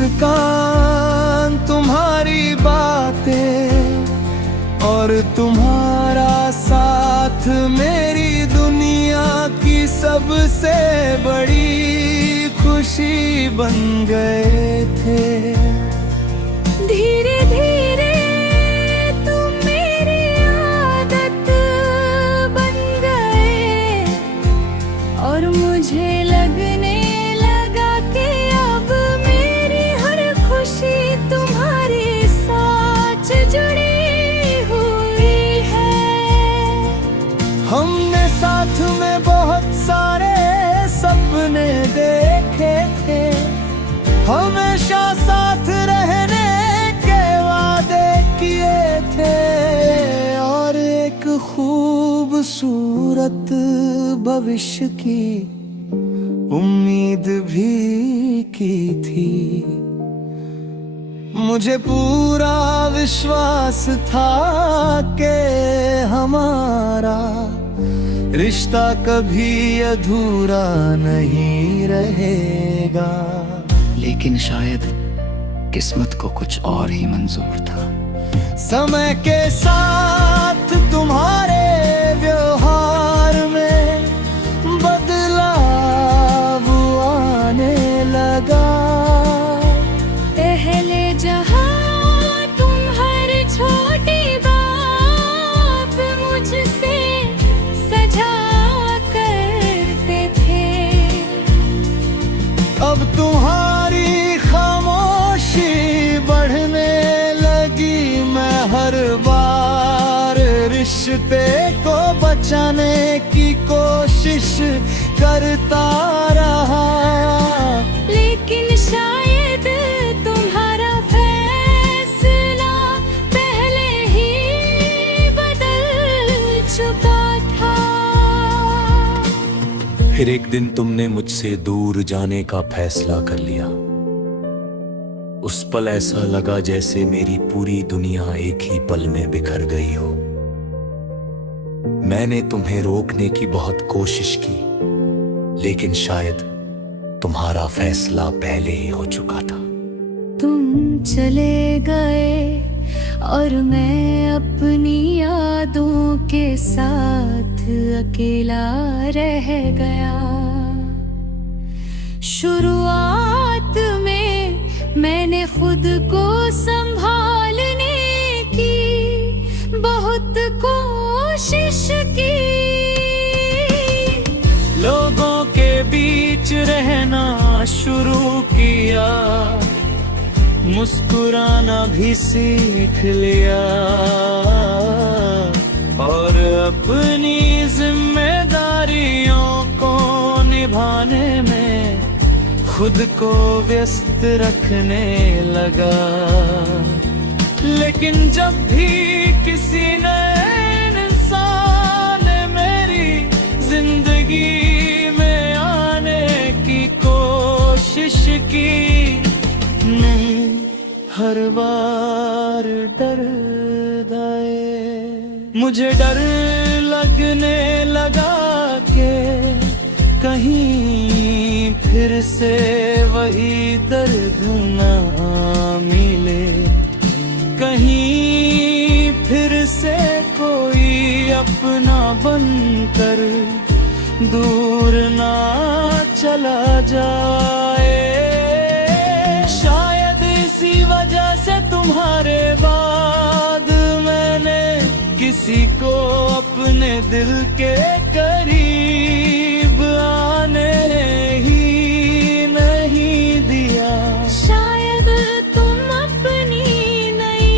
मुस्कान, तुम्हारी बातें और तुम्हारा साथ मेरी दुनिया की सबसे बड़ी खुशी बन गए थे। धीरे धीरे तुम मेरी आदत बन गए और मुझे लगने लगा कि अब मेरी हर खुशी तुम्हारे साथ जुड़ी हुई है। हमने साथ में बहुत सारे सपने देखे थे, हमेशा साथ रहने के वादे किए थे और एक खूबसूरत भविष्य की उम्मीद भी की थी। मुझे पूरा विश्वास था कि हमारा रिश्ता कभी अधूरा नहीं रहेगा। लेकिन शायद किस्मत को कुछ और ही मंजूर था। समय के साथ तुम्हारे व्यवहार में बदलाव आने लगा। पहले जहाँ तुम हर छोटी बात मुझसे सजा करते थे, अब तुम्हारी खामोशी बढ़ने लगी। मैं हर बार रिश्ते को बचाने की कोशिश करता रहा, लेकिन शायद तुम्हारा फैसला पहले ही बदल चुका था। फिर एक दिन तुमने मुझसे दूर जाने का फैसला कर लिया। उस पल ऐसा लगा जैसे मेरी पूरी दुनिया एक ही पल में बिखर गई हो। मैंने तुम्हें रोकने की बहुत कोशिश की, लेकिन शायद तुम्हारा फैसला पहले ही हो चुका था। तुम चले गए और मैं अपनी यादों के साथ अकेला रह गया। शुरुआत में मैंने खुद को संभालने की बहुत कोशिश की। लोगों के बीच रहना शुरू किया, मुस्कुराना भी सीख लिया और अपनी जिम्मेदारियों को निभाने में खुद को व्यस्त रखने लगा। लेकिन जब भी किसी नए इंसान ने मेरी जिंदगी में आने की कोशिश की, मैं हर बार डर गए। मुझे डर लगने लगा कि कहीं फिर से वही दर्द ना मिले, कहीं फिर से कोई अपना बनकर दूर ना चला जाए। शायद इसी वजह से तुम्हारे बाद मैंने किसी को अपने दिल के करीब आने ही नहीं दिया। शायद तुम अपनी नई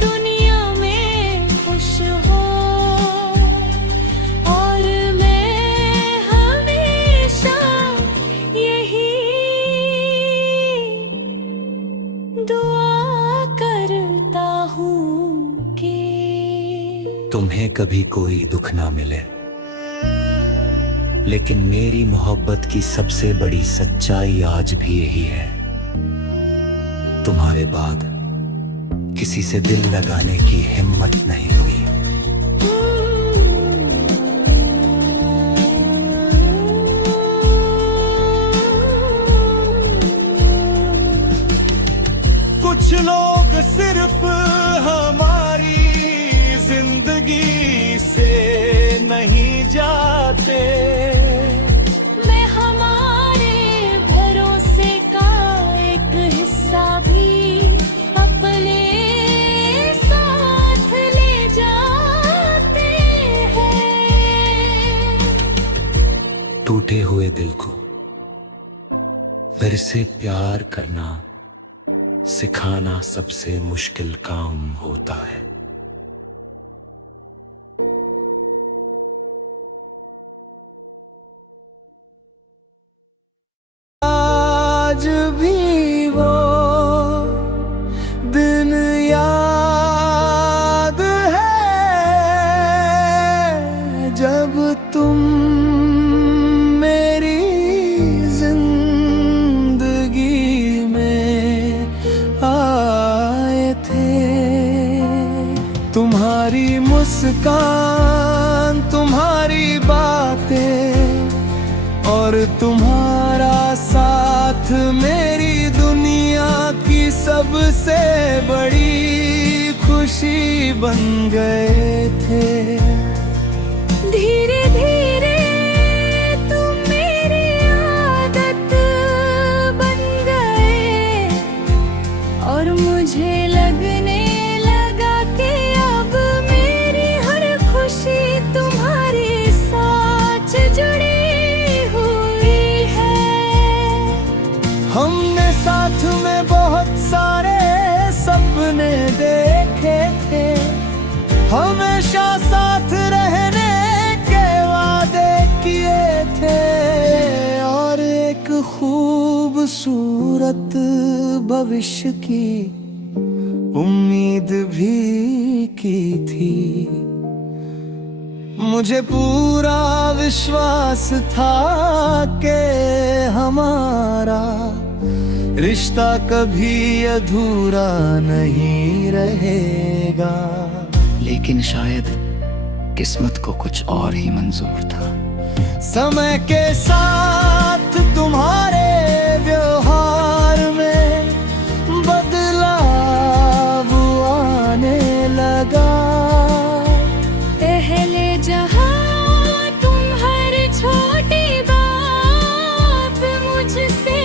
दुनिया में खुश हो और मैं हमेशा यही दुआ करता हूँ कि तुम्हें कभी कोई दुख ना मिले, लेकिन मेरी मोहब्बत की सबसे बड़ी सच्चाई आज भी यही है। तुम्हारे बाद किसी से दिल लगाने की हिम्मत नहीं हुई। टूटे हुए दिल को फिर से प्यार करना सिखाना सबसे मुश्किल काम होता है। आज भी वो दिन याद है जब तुम मेरी जिंदगी में आए थे। तुम्हारी मुस्कान, तुम्हारी बातें और तुम्हारा साथ मेरी दुनिया की सबसे बड़ी खुशी बन गए थे। धीरे धीरे तुम मेरी आदत बन गए और मुझे लगने लगा कि अब मेरी हर खुशी तुम्हारे साथ जुड़ी हुई है। हमने साथ में बहुत सारे सपने देखे थे, हमेशा साथ रहने के वादे किए थे और एक खूबसूरत भविष्य की उम्मीद भी की थी। मुझे पूरा विश्वास था कि हमारा रिश्ता कभी अधूरा नहीं रहेगा। लेकिन शायद किस्मत को कुछ और ही मंजूर था। समय के साथ तुम्हारे व्यवहार में बदलाव आने लगा। पहले जहाँ तुम हर छोटी बात मुझसे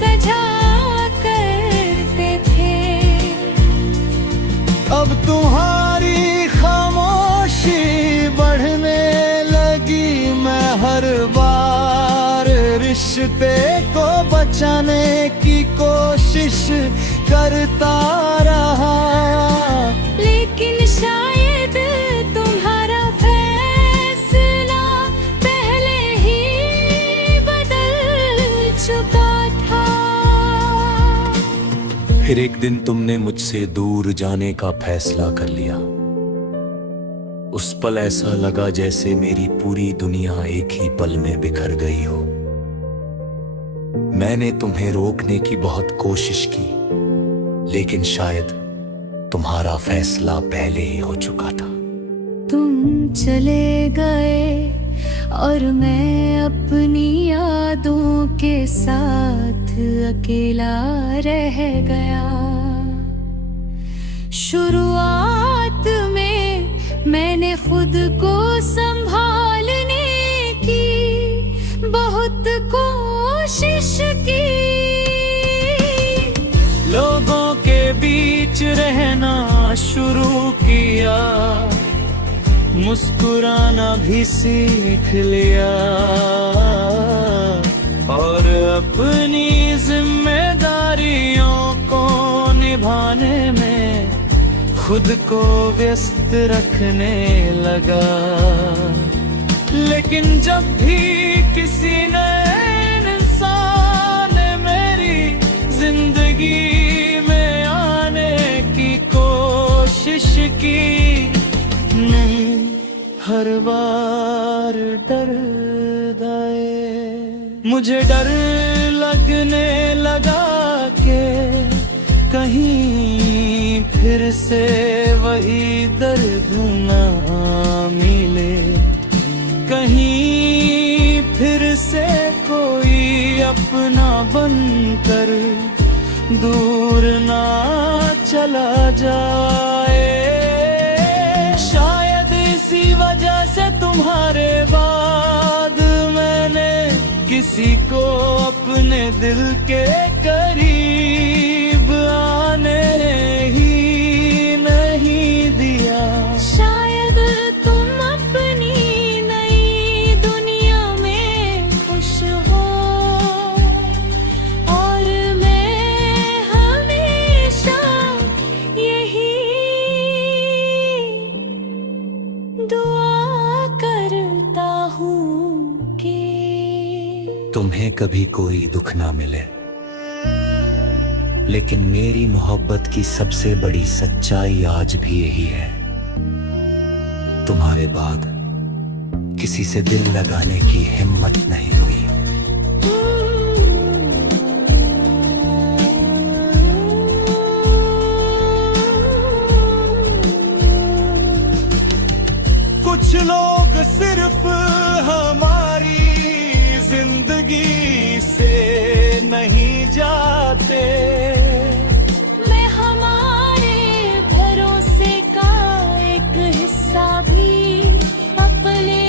सजा करते थे, अब तुम्हारी खामोशी बढ़ने लगी। मैं हर बार रिश्ते को बचाने की कोशिश करता रहा, लेकिन शायद तुम्हारा फैसला पहले ही बदल चुका था। फिर एक दिन तुमने मुझसे दूर जाने का फैसला कर लिया। उस पल ऐसा लगा जैसे मेरी पूरी दुनिया एक ही पल में बिखर गई हो। मैंने तुम्हें रोकने की बहुत कोशिश की, लेकिन शायद तुम्हारा फैसला पहले ही हो चुका था। तुम चले गए और मैं अपनी यादों के साथ अकेला रह गया। शुरुआत में मैंने खुद को संभालने की बहुत कोशिश की। लोगों के बीच रहना शुरू किया, मुस्कुराना भी सीख लिया और अपनी जिम्मेदारियों को निभाने में खुद को व्यस्त रखने लगा। लेकिन जब भी किसी नए इंसान ने मेरी जिंदगी में आने की कोशिश की, नहीं हर बार डर गए। मुझे डर लगने लगा कि कहीं फिर से वही दर्द ना मिले, कहीं फिर से कोई अपना बनकर दूर ना चला जाए। शायद इसी वजह से तुम्हारे बाद मैंने किसी को अपने दिल के करीब आने ही नहीं दिया। शायद तुम अपनी नई दुनिया में तुम्हें कभी कोई दुख ना मिले, लेकिन मेरी मोहब्बत की सबसे बड़ी सच्चाई आज भी यही है, तुम्हारे बाद किसी से दिल लगाने की हिम्मत नहीं हुई। कुछ लोग सिर्फ हमारी जिंदगी से नहीं जाते, मैं हमारे भरोसे का एक हिस्सा भी अपने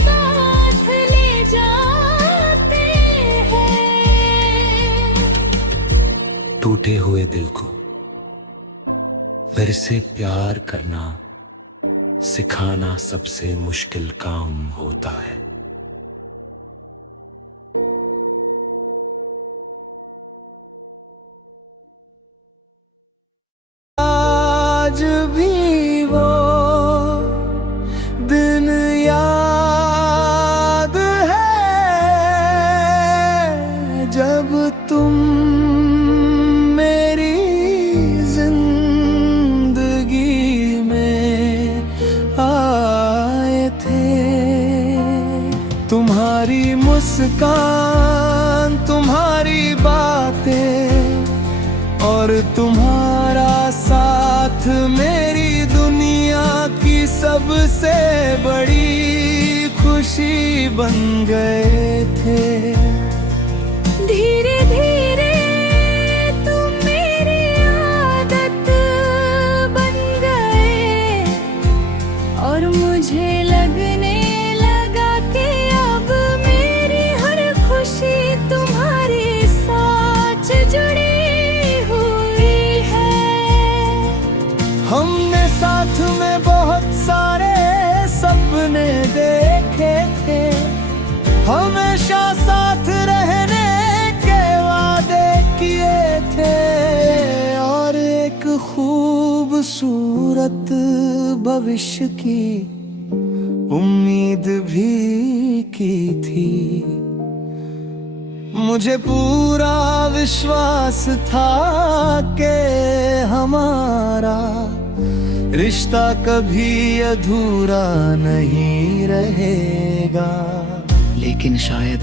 साथ ले जाते हैं। टूटे हुए दिल को फिर से प्यार करना सिखाना सबसे मुश्किल काम होता है। आज भी वो दिन याद है जब तुम मेरी जिंदगी में आए थे। तुम्हारी मुस्कान, तुम्हारी बातें और तुम्हारा साथ मेरी दुनिया की सबसे बड़ी खुशी बन गए थे। धीरे धीरे तुम मेरी आदत बन गए और मुझे लगने लगा कि अब मेरी हर खुशी तुम्हारे साथ जुड़ी हुई है। हमने साथ में बहुत सारे सपने देखे थे, हमेशा साथ रहने के वादे किए थे और एक खूबसूरत भविष्य की उम्मीद भी की थी। मुझे पूरा विश्वास था कि हमारा रिश्ता कभी अधूरा नहीं रहेगा, लेकिन शायद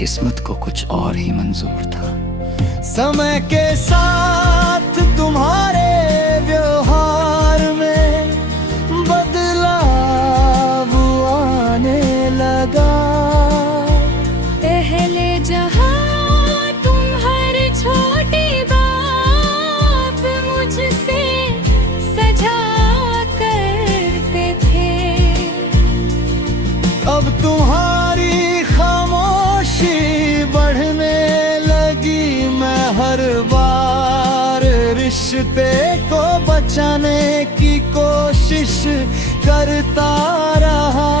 किस्मत को कुछ और ही मंजूर था। समय के साथ तुम्हारे व्यवहार में बदलाव आने लगा। पहले जहाँ तुम हर छोटी बात मुझसे सजा करते थे, अब तुम्हारी खामोशी बढ़ने लगी। मैं हर बार रिश्ते को बचाने की कोशिश करता रहा,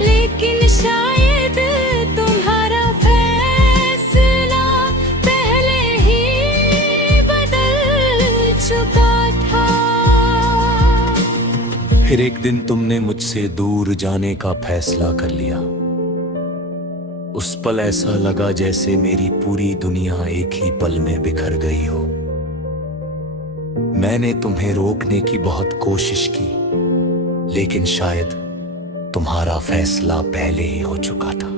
लेकिन शायद तुम्हारा फैसला पहले ही बदल चुका था। फिर एक दिन तुमने मुझसे दूर जाने का फैसला कर लिया। उस पल ऐसा लगा जैसे मेरी पूरी दुनिया एक ही पल में बिखर गई हो। मैंने तुम्हें रोकने की बहुत कोशिश की, लेकिन शायद तुम्हारा फैसला पहले ही हो चुका था।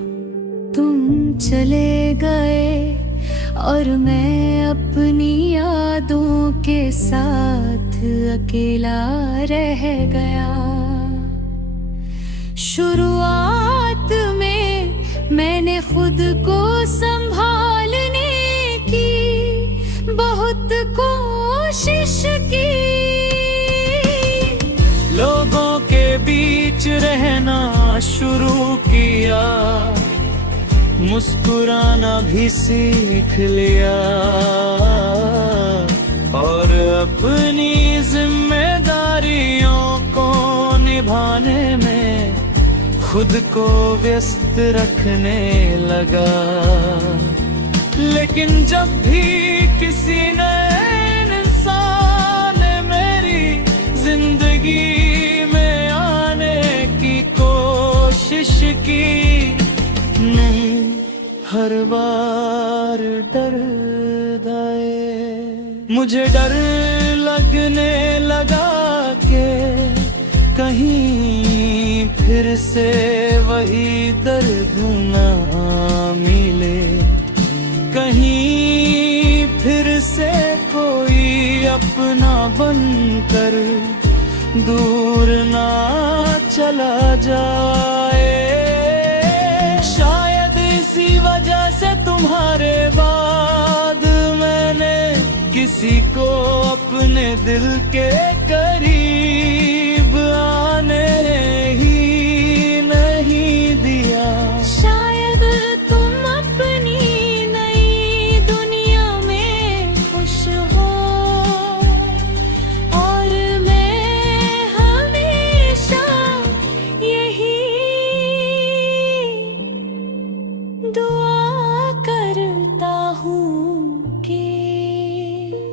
तुम चले गए और मैं अपनी यादों के साथ अकेला रह गया। शुरुआत में मैंने खुद को संभालने की बहुत कोशिश की। लोगों के बीच रहना शुरू किया, मुस्कुराना भी सीख लिया और अपनी जिम्मेदारियों को निभाने में खुद को व्यस्त रखने लगा। लेकिन जब भी किसी नए इंसान ने मेरी जिंदगी में आने की कोशिश की, हर बार डरदा है। मुझे डर लगने लगा के कहीं फिर से वही दर्द ना मिले, कहीं फिर से कोई अपना बनकर दूर ना चला जाए। शायद इसी वजह से तुम्हारे बाद मैंने किसी को अपने दिल के करीब आने ही नहीं दिया। शायद तुम अपनी नई दुनिया में खुश हो और मैं हमेशा यही दुआ करता हूँ कि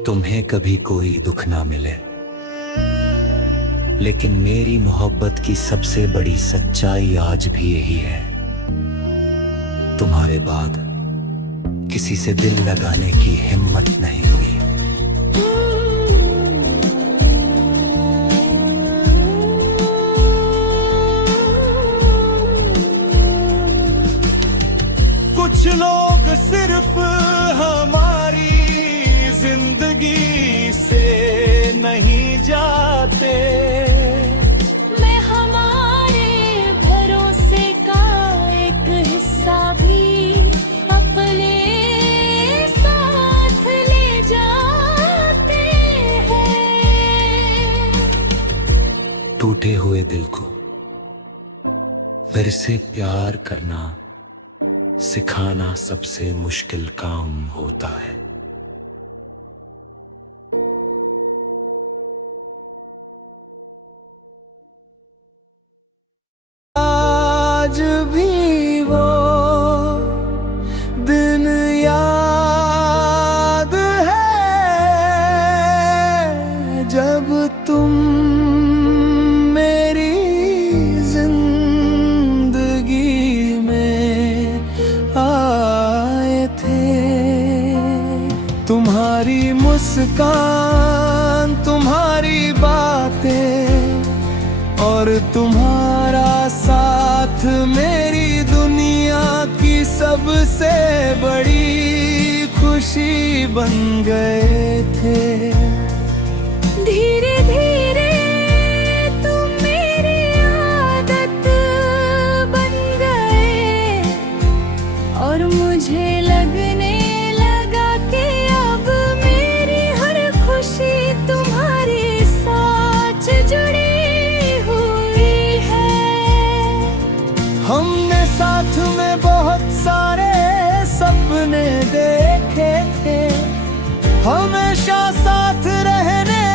तुम्हें कभी कोई दुख ना मिले, लेकिन मेरी मोहब्बत की सबसे बड़ी सच्चाई आज भी यही है, तुम्हारे बाद किसी से दिल लगाने की हिम्मत नहीं हुई। कुछ लोग सिर्फ हमारी जिंदगी से नहीं जाते, मैं हमारे भरोसे का एक हिस्सा भी अपने साथ ले जाते हैं। टूटे हुए दिल को फिर से प्यार करना सिखाना सबसे मुश्किल काम होता है। आज भी वो दिन याद है जब तुम मेरी जिंदगी में आए थे। तुम्हारी मुस्कान, तुम्हारी बातें और तुम्हारा साथ मेरी दुनिया की सबसे बड़ी खुशी बन गए थे। धीरे धीरे तुम मेरी आदत बन गए और मुझे लगने लगा कि अब मेरी हर खुशी तुम्हारे साथ जुड़ी हुई है। हमने साथ में बहुत सारे सपने देखे थे, हमेशा साथ रहने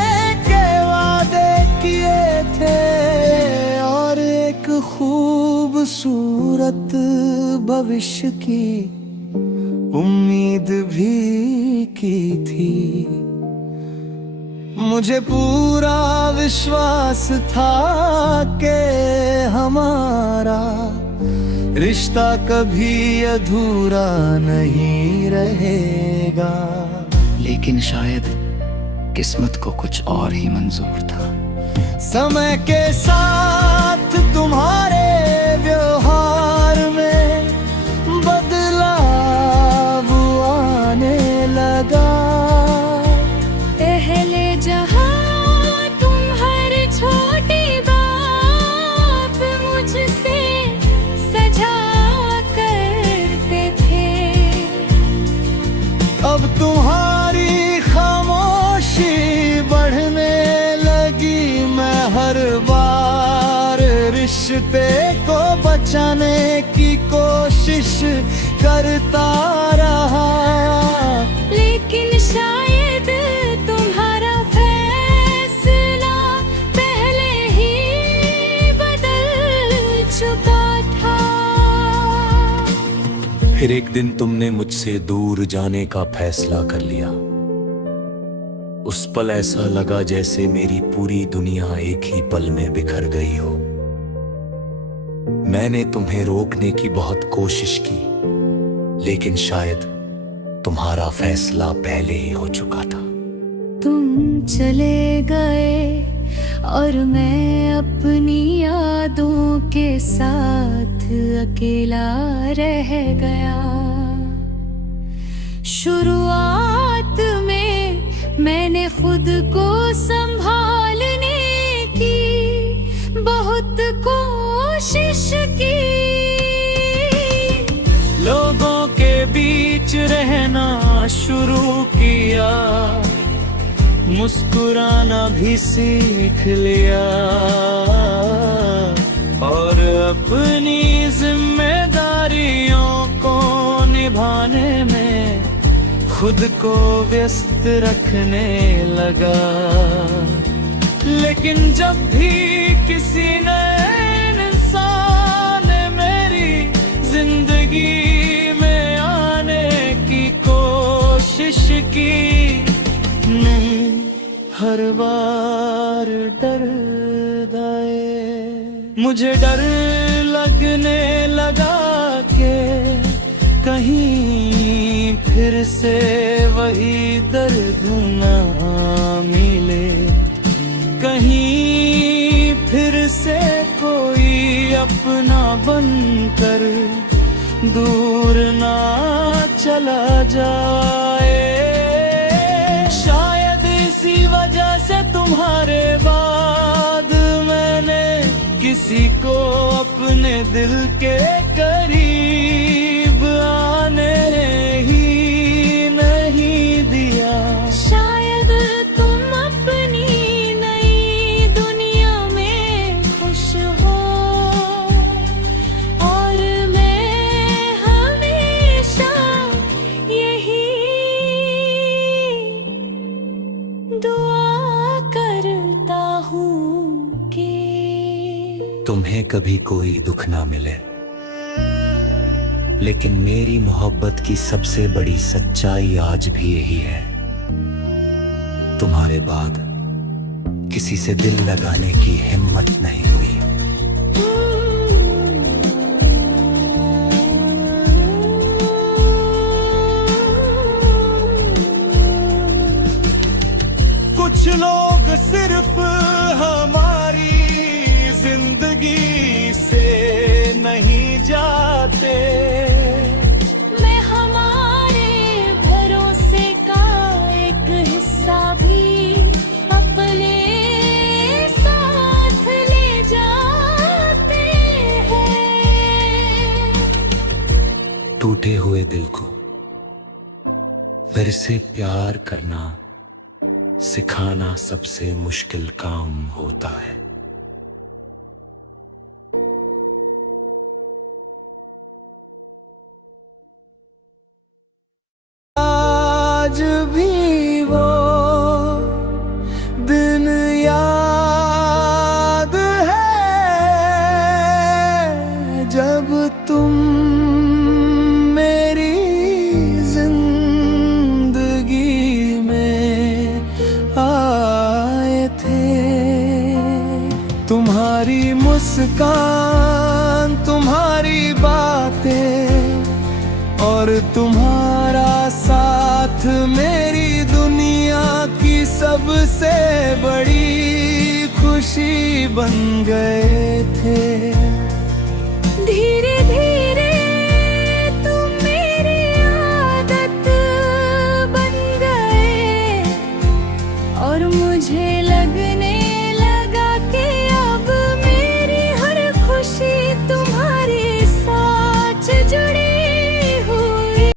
के वादे किए थे और एक खूबसूरत भविष्य की उम्मीद भी की थी। मुझे पूरा विश्वास था कि हमारा रिश्ता कभी अधूरा नहीं रहेगा, लेकिन शायद किस्मत को कुछ और ही मंजूर था। समय के साथ तुम्हारे व्यवहार में बदलाव आने लगा। पहले जहाँ तुम हर छोटी बात मुझसे सजा करते थे, अब तुम्हारी खामोशी बढ़ने लगी। मैं हर बार रिश्ते को बचाने की कोशिश करता रहा, लेकिन शायद तुम्हारा फैसला पहले ही बदल चुका था। फिर एक दिन तुमने मुझसे दूर जाने का फैसला कर लिया। उस पल ऐसा लगा जैसे मेरी पूरी दुनिया एक ही पल में बिखर गई हो। मैंने तुम्हें रोकने की बहुत कोशिश की, लेकिन शायद तुम्हारा फैसला पहले ही हो चुका था। तुम चले गए और मैं अपनी यादों के साथ अकेला रह गया। शुरुआत में मैंने खुद को संभालने की बहुत कोशिश की। लोगों के बीच रहना शुरू किया, मुस्कुराना भी सीख लिया और अपनी जिम्मेदारियों को निभाने में खुद को व्यस्त रखने लगा। लेकिन जब भी किसी नए इंसान ने मेरी जिंदगी में आने की कोशिश की, नहीं हर बार डर गए। मुझे डर लगने लगा कि कहीं फिर से वही दर्द ना मिले, कहीं फिर से कोई अपना बनकर दूर ना चला जाए। शायद इसी वजह से तुम्हारे बाद मैंने किसी को अपने दिल के करीब आने ही नहीं दिया। शायद तुम अपनी नई दुनिया में खुश हो और मैं हमेशा यही दुआ करता हूँ कि तुम्हें कभी कोई दुख ना मिले, लेकिन मेरी मोहब्बत की सबसे बड़ी सच्चाई आज भी यही है। तुम्हारे बाद किसी से दिल लगाने की हिम्मत नहीं हुई। कुछ लोग सिर्फ हमारी जिंदगी से नहीं जाते, मैं हमारे भरोसे का एक हिस्सा भी अपने साथ ले जाते हैं। टूटे हुए दिल को फिर से प्यार करना सिखाना सबसे मुश्किल काम होता है। आज भी वो दिन याद है जब तुम मेरी जिंदगी में आए थे। तुम्हारी मुस्कान, तुम्हारी बातें और तुम्हारा साथ मेरी दुनिया की सबसे बड़ी खुशी बन गए थे। धीरे धीरे तुम मेरी आदत बन गए और मुझे